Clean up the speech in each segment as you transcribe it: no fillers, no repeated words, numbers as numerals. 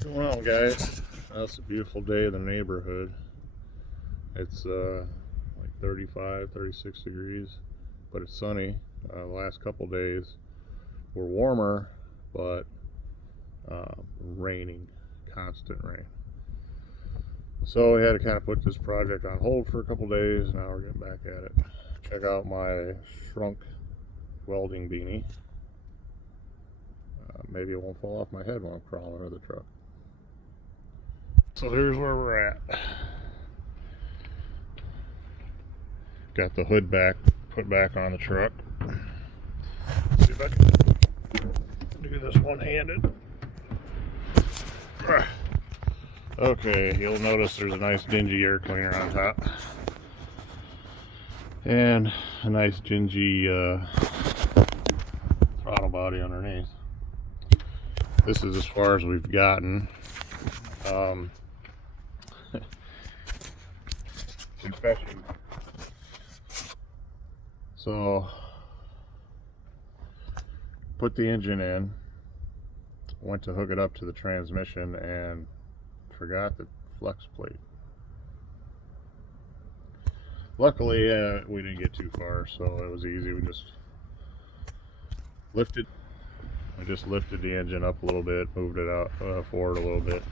What's going on, guys? It's a beautiful day in the neighborhood. It's like 35, 36 degrees, but it's sunny. The last couple days were warmer, but raining, constant rain. So we had to kind of put this project on hold for a couple days. Now we're getting back at it. Check out my shrunk welding beanie. Maybe it won't fall off my head when I'm crawling under the truck. So here's where we're at. Got the hood back, put back on the truck. Let's see if I can do this one-handed. Okay, you'll notice there's a nice dingy air cleaner on top. And a nice dingy throttle body underneath. This is as far as we've gotten. Confession. So, put the engine in, went to hook it up to the transmission, and forgot the flex plate. Luckily, we didn't get too far, so it was easy. We just lifted the engine up a little bit, moved it out forward a little bit,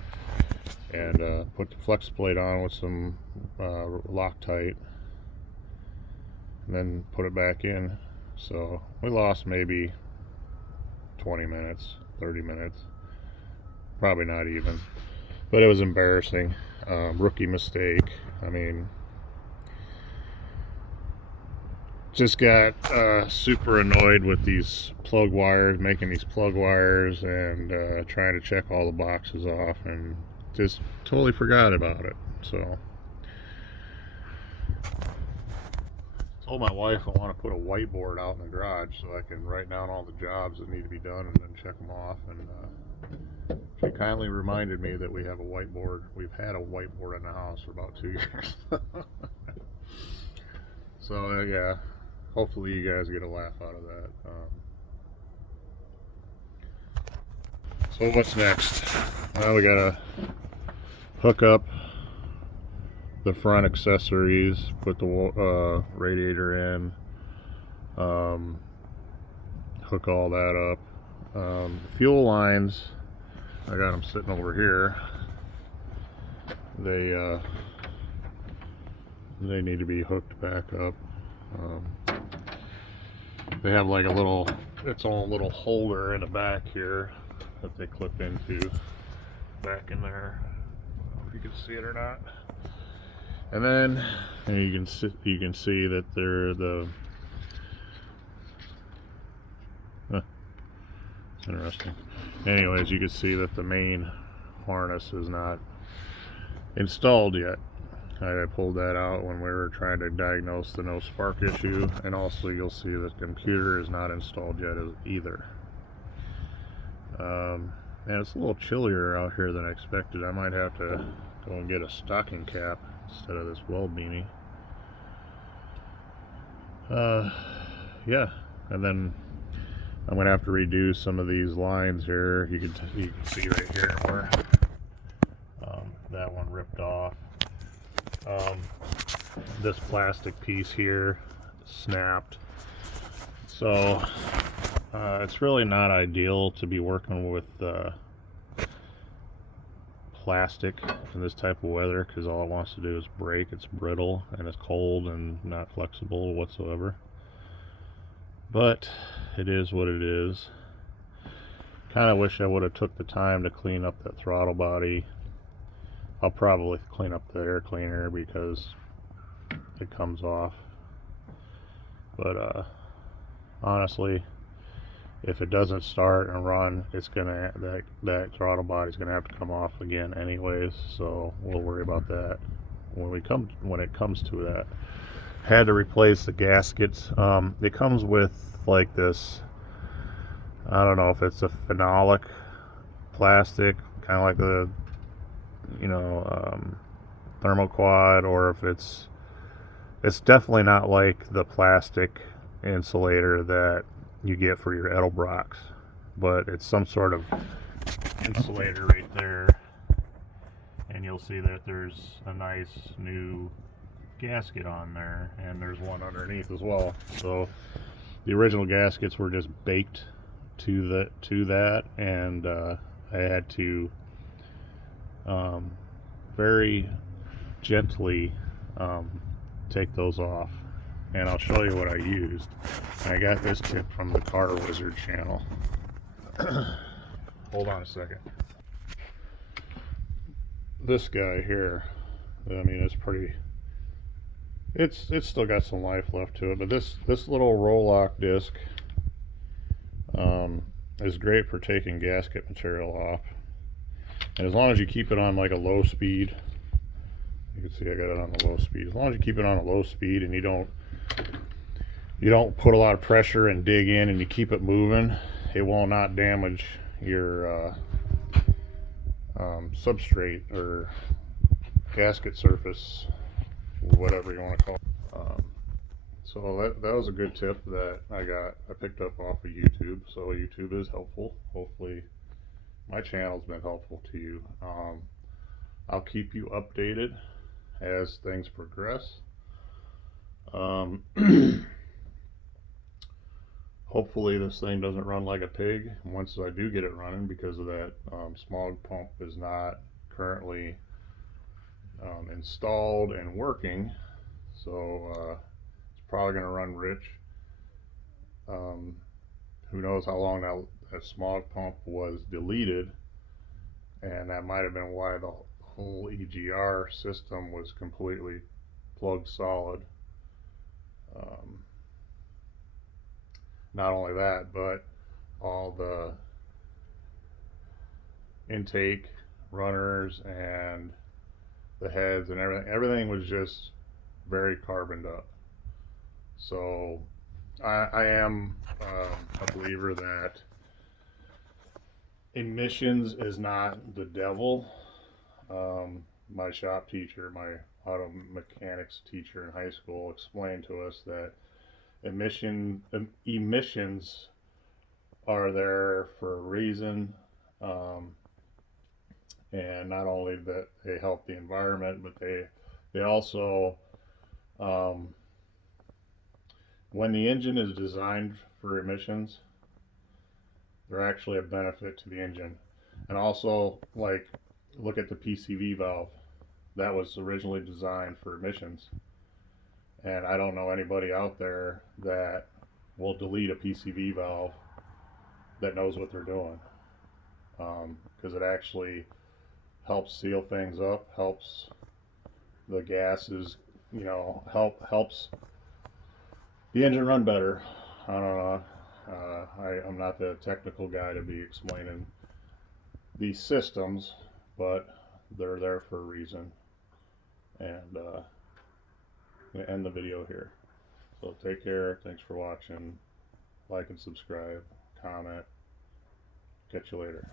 and put the flex plate on with some Loctite, and then put it back in. So we lost maybe 20 minutes, 30 minutes, probably not even, but it was embarrassing. Rookie mistake. I mean, just got super annoyed with these plug wires, making these plug wires, and trying to check all the boxes off, and just totally forgot about it. So told my wife I want to put a whiteboard out in the garage so I can write down all the jobs that need to be done and then check them off, and she kindly reminded me that we have a whiteboard. We've had a whiteboard in the house for about 2 years. So yeah, hopefully you guys get a laugh out of that. So what's next? Now we gotta hook up the front accessories, put the radiator in, hook all that up. Fuel lines, I got them sitting over here. They need to be hooked back up. They have like its own little holder in the back here that they clip into back in there. I don't know if you can see it or not. And then you can see that they're it's interesting. Anyways, you can see that the main harness is not installed yet. I pulled that out when we were trying to diagnose the no spark issue, and also you'll see the computer is not installed yet either. And it's a little chillier out here than I expected. I might have to go and get a stocking cap instead of this weld beanie. Yeah, and then I'm gonna have to redo some of these lines here. You can see right here where that one ripped off. This plastic piece here snapped, so it's really not ideal to be working with plastic in this type of weather, because all it wants to do is break. It's brittle and it's cold and not flexible whatsoever, but it is what it is. Kind of wish I would have took the time to clean up that throttle body. I'll probably clean up the air cleaner because it comes off, but honestly, if it doesn't start and run, it's gonna that throttle body's gonna have to come off again anyways, so we'll worry about that when it comes to that. Had to replace the gaskets. It comes with like this, I don't know if it's a phenolic plastic, kind of like the thermoquad, or if it's definitely not like the plastic insulator that you get for your Edelbrox, but it's some sort of insulator right there and you'll see that there's a nice new gasket on there, and there's one underneath as well. So the original gaskets were just baked to that, and I had to very gently take those off, and I'll show you what I used. I got this tip from the Car Wizard channel. Hold on a second. This guy here, I mean, it's pretty, it's still got some life left to it, but this little roll-lock disc is great for taking gasket material off, and as long as you keep it on like a low speed, you can see I got it on the low speed. As long as you keep it on a low speed and you don't put a lot of pressure and dig in, and you keep it moving, it will not damage your substrate or gasket surface, whatever you want to call it. So that was a good tip that I picked up off of YouTube. So YouTube is helpful. Hopefully my channel's been helpful to you. I'll keep you updated as things progress. Hopefully this thing doesn't run like a pig once I do get it running, because of that smog pump is not currently installed and working. So it's probably going to run rich. Who knows how long that smog pump was deleted, and that might have been why the whole EGR system was completely plugged solid. Not only that, but all the intake runners and the heads and everything was just very carboned up. So I am a believer that emissions is not the devil. My shop teacher, my auto mechanics teacher in high school, explained to us that emissions are there for a reason, and not only that they help the environment, but they also, when the engine is designed for emissions, they're actually a benefit to the engine. And also, like, look at the PCV valve. That was originally designed for emissions, and I don't know anybody out there that will delete a PCV valve that knows what they're doing, because it actually helps seal things up, helps the gases, helps the engine run better. I don't know. I'm not the technical guy to be explaining these systems, but they're there for a reason. And I'm going to end the video here. So take care. Thanks for watching. Like and subscribe. Comment. Catch you later.